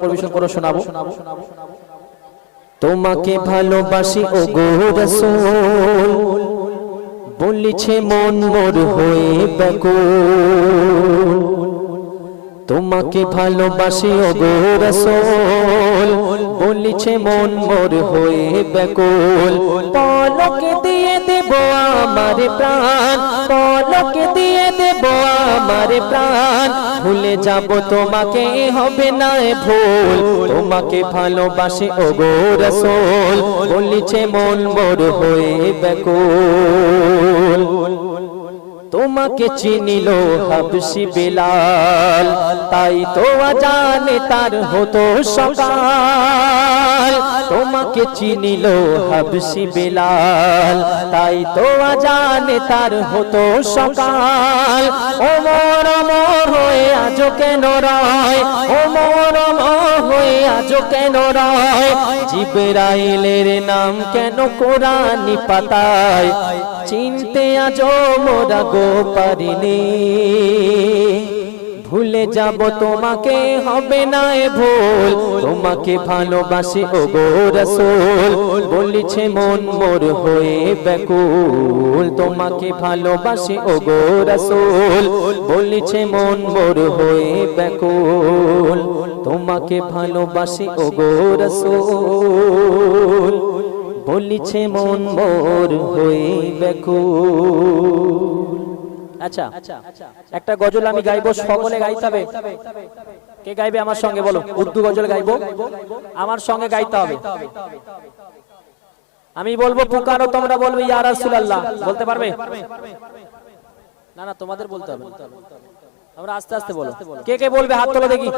পরিবেশন করে শোনাবো। তোমাকে ভালোবাসি ও গো রাসূল, বলিছে মন মোর হয়ে ব্যাকুল। তোমাকে ভালোবাসি ও গো রাসূল, বলিছে মন মোর হয়ে ব্যাকুল। পলকে দিয়ে দেব আমার প্রাণ, পলকে দিয়ে দেব আমার প্রাণ, ভুলে যাব তোমাকে হবে না ভুল। তোমাকে ভালোবাসি ও গো রাসূল, বলিছে মন মোর হয়ে ব্যাকুল। তোমাকে চিনিল হাবশি বিলাল, তাই তো আজানে তার হতো সকাল। তোমাকে চিনিল হাবশি বিলাল, তাই তো আজানে তার হতো সকাল। ওমর ওমর হয়ে আজো কেন রয়, ওমর ওমর হয়ে আজো কেন রয়, জিবরাইলের নাম কেন কোরআনি পাতায়, চিনতে আজো মোরা গো পারিনি। ভুলে যাব তোমাকে হবে না ভুল। তোমাকে ভালোবাসি ও গো রাসূল, বলিছে মন মোর হয়ে ব্যাকুল। তোমাকে ভালোবাসি ও গো রাসূল, বলিছে মন মোর হয়ে ব্যাকুল। তোমাকে ভালোবাসি ও গো রাসূল, বলিছে মন মোর হয়ে ব্যাকুল। আচ্ছা, একটা গজল আমি গাইবো, সকলে গাইতে হবে। কে গাইবে আমার সঙ্গে বলো? উর্দু গজল গাইবো, আমার সঙ্গে গাইতে হবে। আমি বলবো পুকারো, তোমরা বলবে ইয়া রাসূলুল্লাহ। বলতে পারবে? না না, তোমাদের বলতে হবে। আমরা আস্তে আস্তে বলো। কে কে বলবে হাত তোলো দেখি।